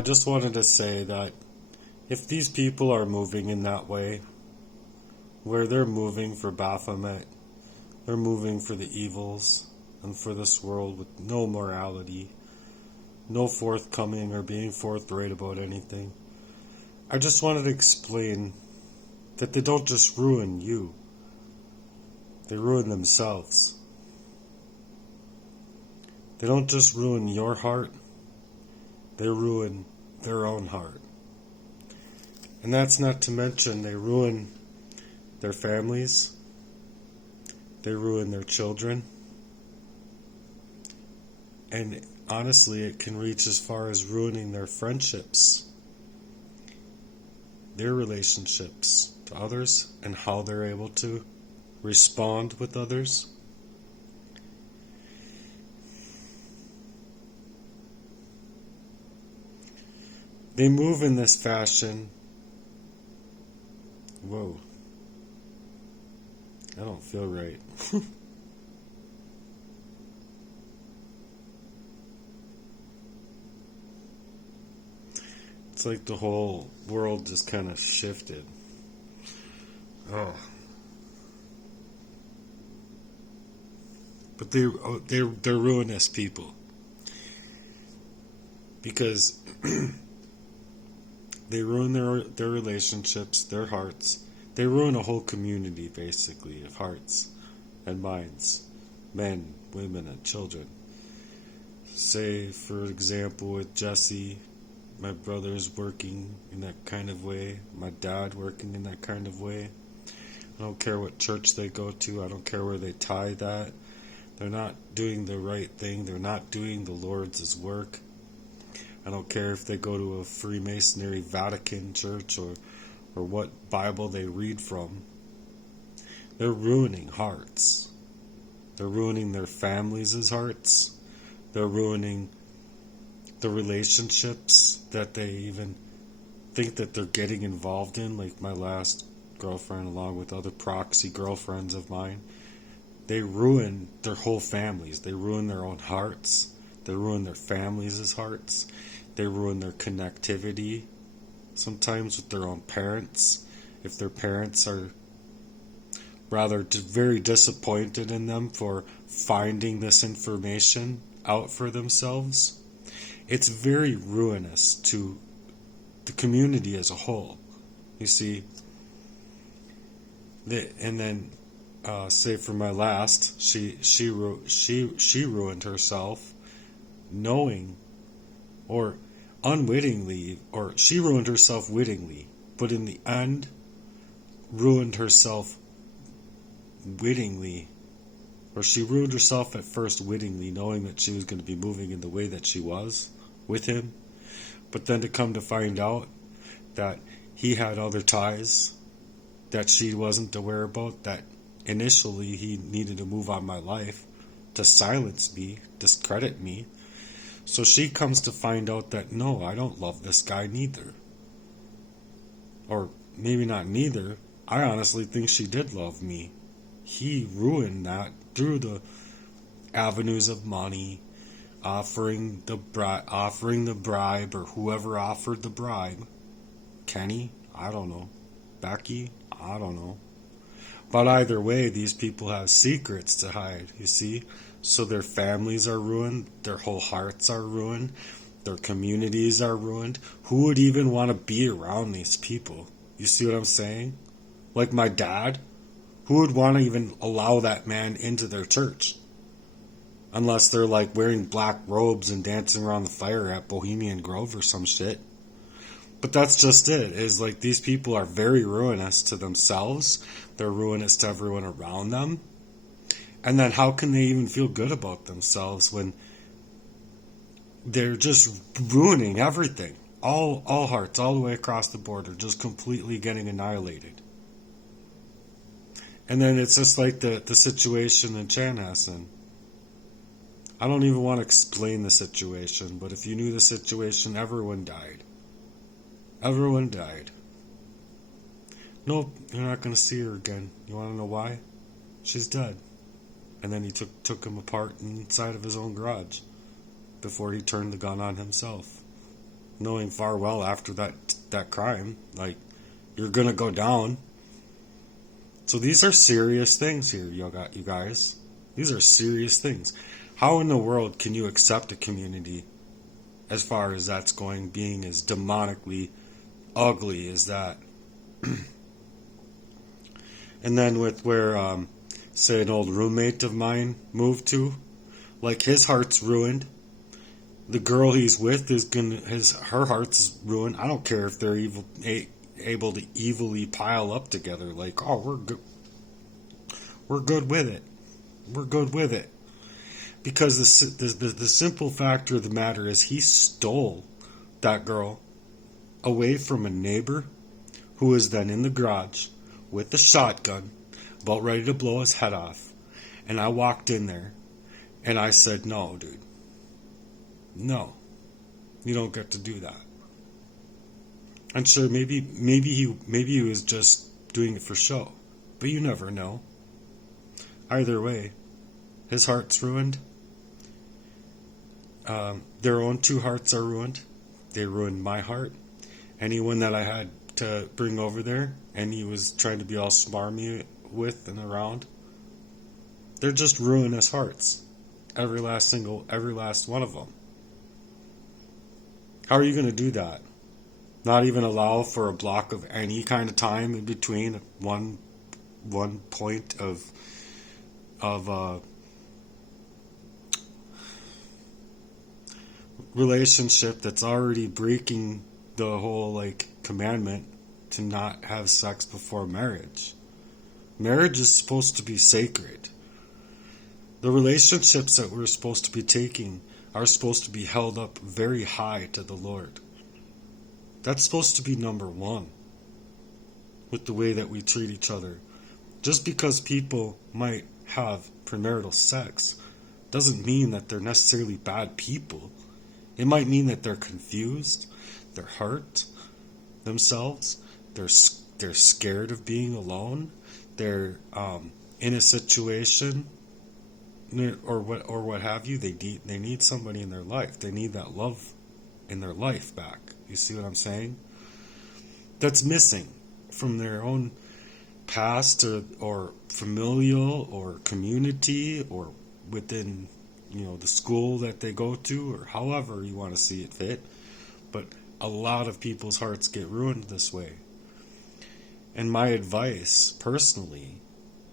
I just wanted to say that if these people are moving in that way, where they're moving for Baphomet, they're moving for the evils and for this world with no morality, no forthcoming or being forthright about anything. I just wanted to explain that they don't just ruin you, they ruin themselves. They don't just ruin your heart, they ruin their own heart. And that's not to mention they ruin their families, they ruin their children, and honestly, it can reach as far as ruining their friendships, their relationships to others, and how they're able to respond with others. They move in this fashion. Whoa. I don't feel right. It's like the whole world just kind of shifted. Oh. But they're ruinous people. Because they ruin their relationships, their hearts. They ruin a whole community, basically, of hearts and minds. Men, women, and children. Say, for example, with Jesse, my brother's working in that kind of way. My dad working in that kind of way. I don't care what church they go to. I don't care where they tithe at. They're not doing the right thing. They're not doing the Lord's work. I don't care if they go to a Freemasonry Vatican church or what Bible they read from. They're ruining hearts. They're ruining their families' hearts. They're ruining the relationships that they even think that they're getting involved in, like my last girlfriend along with other proxy girlfriends of mine. They ruin their whole families. They ruin their own hearts. They ruin their families' hearts. They ruin their connectivity, sometimes with their own parents. If their parents are rather very disappointed in them for finding this information out for themselves, it's very ruinous to the community as a whole. You see, and then say for my last, she ruined herself, knowing or unwittingly, or she ruined herself wittingly, but in the end ruined herself wittingly, or she ruined herself at first wittingly, knowing that she was going to be moving in the way that she was with him, but then to come to find out that he had other ties that she wasn't aware about, that initially he needed to move on my life to silence me, discredit me. So she comes to find out that no, I don't love this guy neither. Or maybe not neither. I honestly think she did love me. He ruined that through the avenues of money, offering the bribe, or whoever offered the bribe. Kenny? I don't know. Becky? I don't know. But either way, these people have secrets to hide, you see? So their families are ruined, their whole hearts are ruined, their communities are ruined. Who would even want to be around these people? You see what I'm saying? Like my dad? Who would want to even allow that man into their church? Unless they're like wearing black robes and dancing around the fire at Bohemian Grove or some shit. But that's just it, is like these people are very ruinous to themselves. They're ruinous to everyone around them. And then how can they even feel good about themselves when they're just ruining everything? All hearts, all the way across the board, are just completely getting annihilated. And then it's just like the situation in Chanhassen. I don't even want to explain the situation, but if you knew the situation, everyone died. Everyone died. Nope, you're not going to see her again. You want to know why? She's dead. And then he took him apart inside of his own garage before he turned the gun on himself. knowing far well after that crime, like, you're gonna go down. So these are serious things here, you guys. These are serious things. How in the world can you accept a community, as far as that's going, being as demonically ugly as that? And then with where, say, an old roommate of mine moved to, like, his heart's ruined. The girl he's with her heart's ruined. I don't care if they're able to evilly pile up together. Like, oh, we're good with it. We're good with it. Because the simple factor of the matter is, he stole that girl away from a neighbor who was then in the garage with a shotgun, about ready to blow his head off. And I walked in there, and I said, no, dude. No. You don't get to do that. And sure, maybe he was just doing it for show. But you never know. Either way, his heart's ruined. Their own two hearts are ruined. They ruined my heart. Anyone that I had to bring over there, and he was trying to be all smarmy with and around, they're just ruinous hearts. Every last one of them. How are you going to do that? Not even allow for a block of any kind of time in between one point of relationship that's already breaking the whole, like, commandment to not have sex before marriage. Marriage is supposed to be sacred. The relationships that we're supposed to be taking are supposed to be held up very high to the Lord. That's supposed to be number one with the way that we treat each other. Just because people might have premarital sex doesn't mean that they're necessarily bad people. It might mean that they're confused, they're hurt themselves, they're scared of being alone, they're in a situation or what have you. They need somebody in their life. They need that love in their life back. You see what I'm saying? That's missing from their own past or familial or community or within, the school that they go to, or however you want to see it fit. But a lot of people's hearts get ruined this way. And my advice, personally,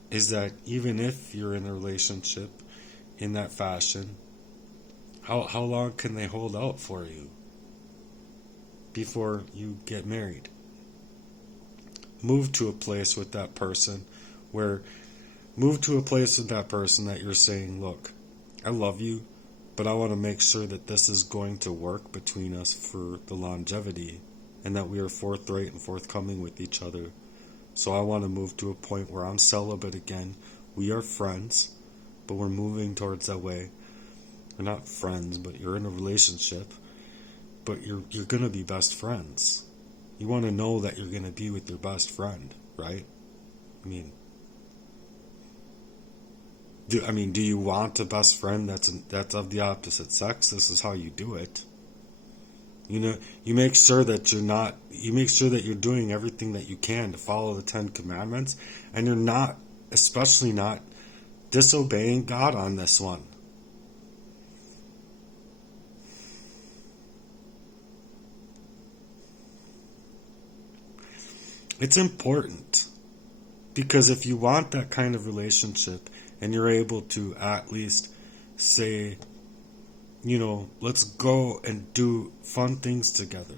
is that even if you're in a relationship in that fashion, how long can they hold out for you before you get married? Move to a place with that person that you're saying, look, I love you, but I want to make sure that this is going to work between us for the longevity, and that we are forthright and forthcoming with each other. So I want to move to a point where I'm celibate again. We are friends, but we're moving towards that way. We're not friends, but you're in a relationship, but you're going to be best friends. You want to know that you're going to be with your best friend, right? Do you want a best friend that's of the opposite sex? This is how you do it. You make sure that you're doing everything that you can to follow the 10 Commandments, and you're not, especially not, disobeying God on this one. It's important, because if you want that kind of relationship and you're able to at least say, let's go and do fun things together.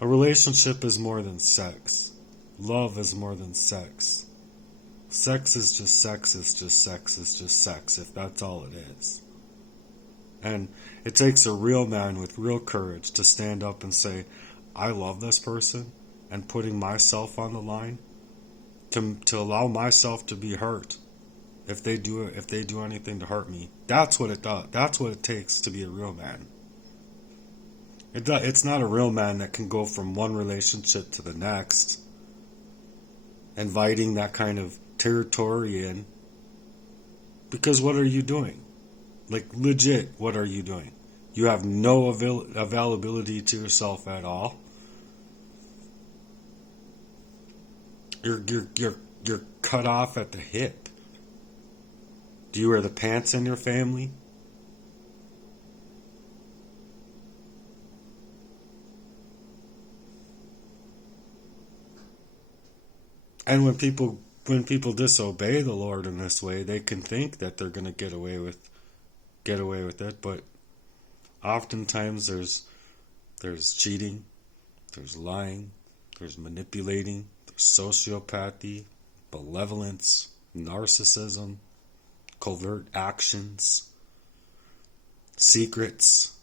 A relationship is more than sex. Love is more than sex. Sex is just sex, is just sex, is just sex, if that's all it is. And it takes a real man with real courage to stand up and say, I love this person, and putting myself on the line to allow myself to be hurt if they do anything to hurt me. That's what it does. That's what it takes to be a real man. It's not a real man that can go from one relationship to the next, inviting that kind of territory in. Because what are you doing? Like, legit, what are you doing? You have no availability to yourself at all. You're cut off at the hip. Do you wear the pants in your family? And when people disobey the Lord in this way, they can think that they're going to get away with it, but oftentimes there's cheating, there's lying, there's manipulating, there's sociopathy, malevolence, narcissism, covert actions, secrets,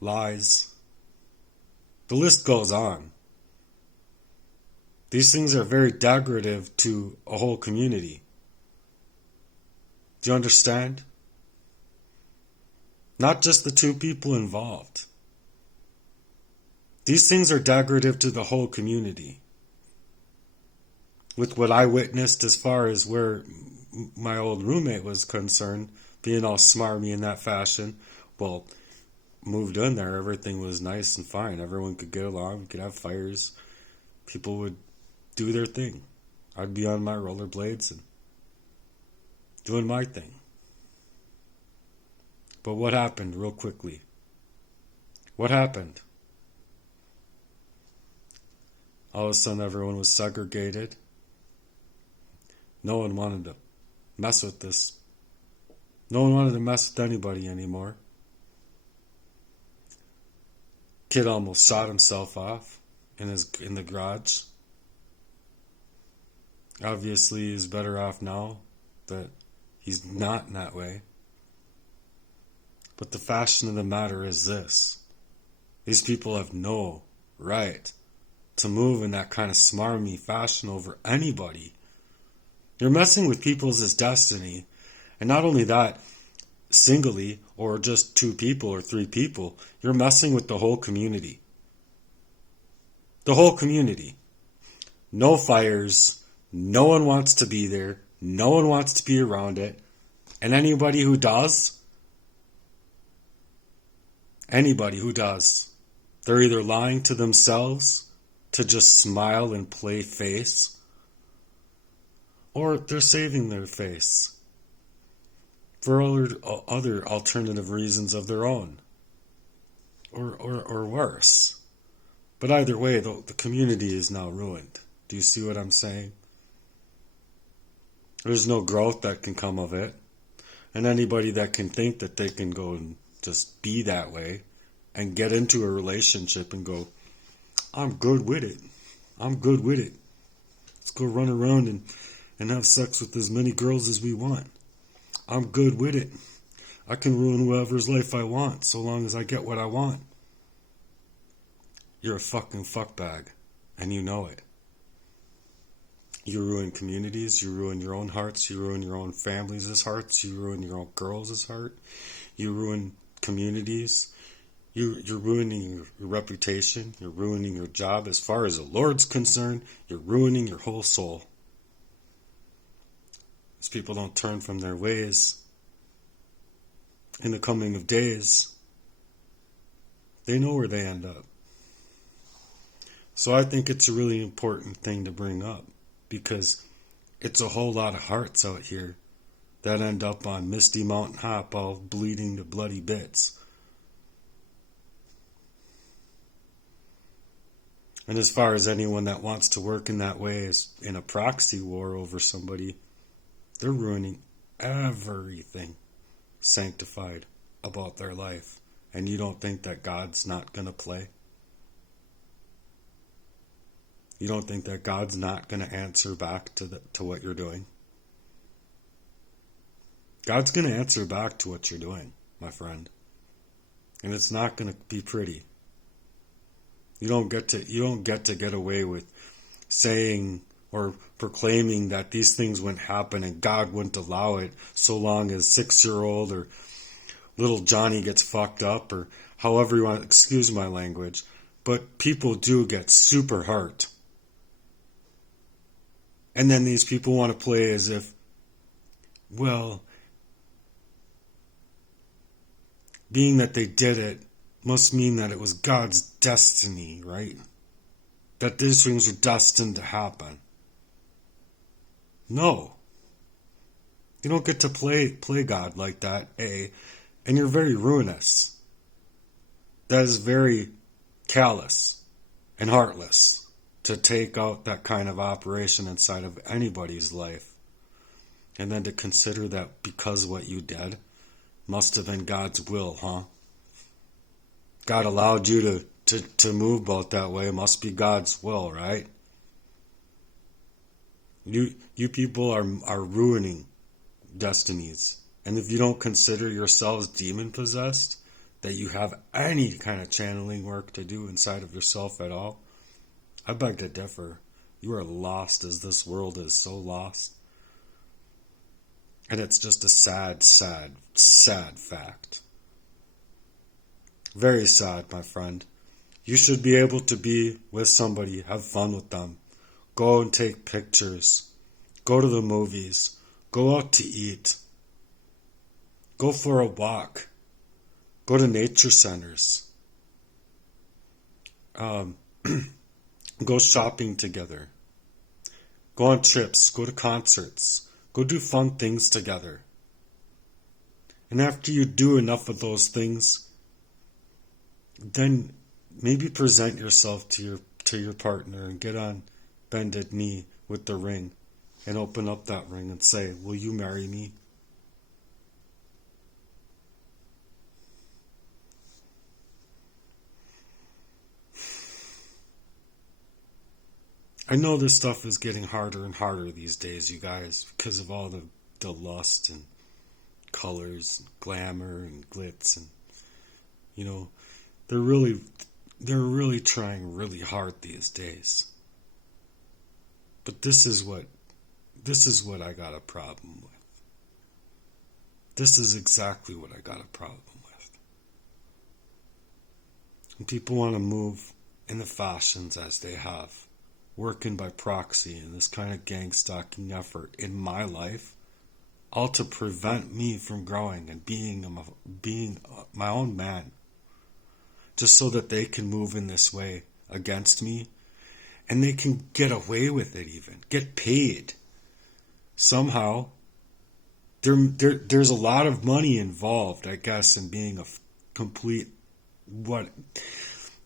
lies. The list goes on. These things are very decorative to a whole community. Do you understand? Not just the two people involved. These things are decorative to the whole community. With what I witnessed as far as where my old roommate was concerned, being all smarmy in that fashion, well, moved in there, everything was nice and fine. Everyone could get along, we could have fires. People would do their thing. I'd be on my rollerblades and doing my thing. But what happened real quickly? What happened? All of a sudden everyone was segregated. No one wanted to mess with this. No one wanted to mess with anybody anymore. Kid almost shot himself off in the garage. Obviously, he's better off now that he's not in that way. But the fashion of the matter is this. These people have no right to move in that kind of smarmy fashion over anybody. You're messing with people's destiny. And not only that, singly, or just two people or three people, you're messing with the whole community. The whole community. No fires. No one wants to be there. No one wants to be around it. And anybody who does, they're either lying to themselves to just smile and play face, or they're saving their face for other alternative reasons of their own, or worse. But either way, the community is now ruined. Do you see what I'm saying? There's no growth that can come of it. And anybody that can think that they can go and just be that way and get into a relationship and go, I'm good with it. I'm good with it. Let's go run around and have sex with as many girls as we want. I'm good with it. I can ruin whoever's life I want so long as I get what I want. You're a fucking fuckbag, and you know it. You ruin communities, you ruin your own hearts, you ruin your own families' hearts, you ruin your own girls' heart, you ruin communities, you're ruining your reputation, you're ruining your job. As far as the Lord's concerned, you're ruining your whole soul. As people don't turn from their ways in the coming of days, they know where they end up. So I think it's a really important thing to bring up, because it's a whole lot of hearts out here that end up on Misty Mountain Hop all bleeding to bloody bits. And as far as anyone that wants to work in that way is in a proxy war over somebody, they're ruining everything sanctified about their life. And you don't think that God's not going to play? You don't think that God's not going to answer back to what you're doing? God's going to answer back to what you're doing, my friend. And it's not going to be pretty. You don't get to get away with saying or proclaiming that these things wouldn't happen and God wouldn't allow it so long as 6-year-old or little Johnny gets fucked up, or however you want, excuse my language. But people do get super hurt. And then these people want to play as if, well, being that they did it must mean that it was God's destiny, right? That these things were destined to happen. No. You don't get to play God like that, A. And you're very ruinous. That is very callous and heartless to take out that kind of operation inside of anybody's life. And then to consider that because what you did must have been God's will, huh? God allowed you to move about that way. It must be God's will, right? You people are ruining destinies. And if you don't consider yourselves demon possessed, that you have any kind of channeling work to do inside of yourself at all, I beg to differ. You are lost as this world is so lost. And it's just a sad, sad, sad fact. Very sad, my friend. You should be able to be with somebody, have fun with them. Go and take pictures. Go to the movies. Go out to eat. Go for a walk. Go to nature centers. Go shopping together. Go on trips. Go to concerts. Go do fun things together. And after you do enough of those things, then maybe present yourself to your partner and get on bended knee with the ring and open up that ring and say, "Will you marry me?" I know this stuff is getting harder and harder these days, you guys, because of all the lust and colors, and glamour and glitz, and they're really trying really hard these days. But this is what I got a problem with. This is exactly what I got a problem with. And people want to move in the fashions as they have, working by proxy in this kind of gang stalking effort in my life, all to prevent me from growing and being my own man, just so that they can move in this way against me, and they can get away with it, even get paid somehow. There's a lot of money involved, I guess, in being a complete what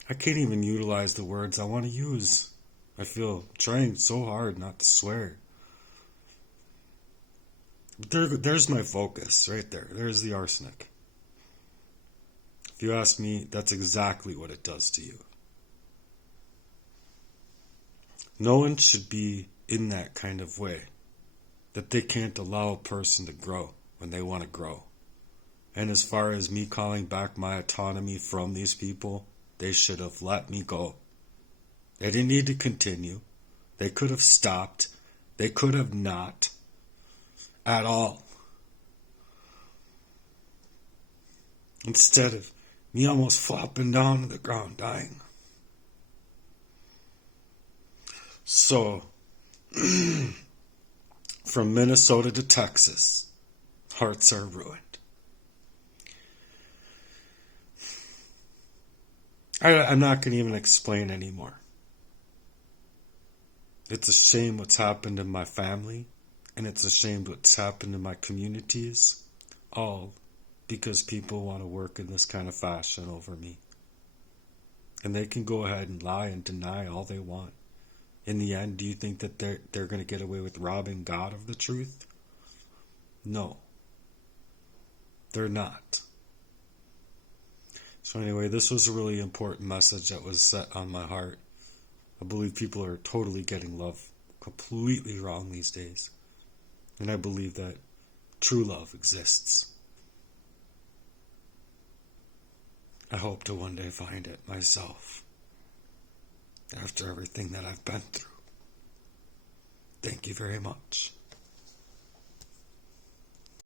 I can't even utilize the words I want to use. I feel trying so hard not to swear. But there's my focus right there. There's the arsenic. If you ask me, that's exactly what it does to you. No one should be in that kind of way, that they can't allow a person to grow when they want to grow. And as far as me calling back my autonomy from these people, they should have let me go. They didn't need to continue. They could have stopped. They could have not at all. Instead of me almost flopping down to the ground dying. So, from Minnesota to Texas, hearts are ruined. I'm not going to even explain anymore. It's a shame what's happened in my family, and it's a shame what's happened in my communities, all because people want to work in this kind of fashion over me. And they can go ahead and lie and deny all they want. In the end, do you think that they're going to get away with robbing God of the truth? No. They're not. So anyway, this was a really important message that was set on my heart. I believe people are totally getting love completely wrong these days. And I believe that true love exists. I hope to one day find it myself, after everything that I've been through. Thank you very much.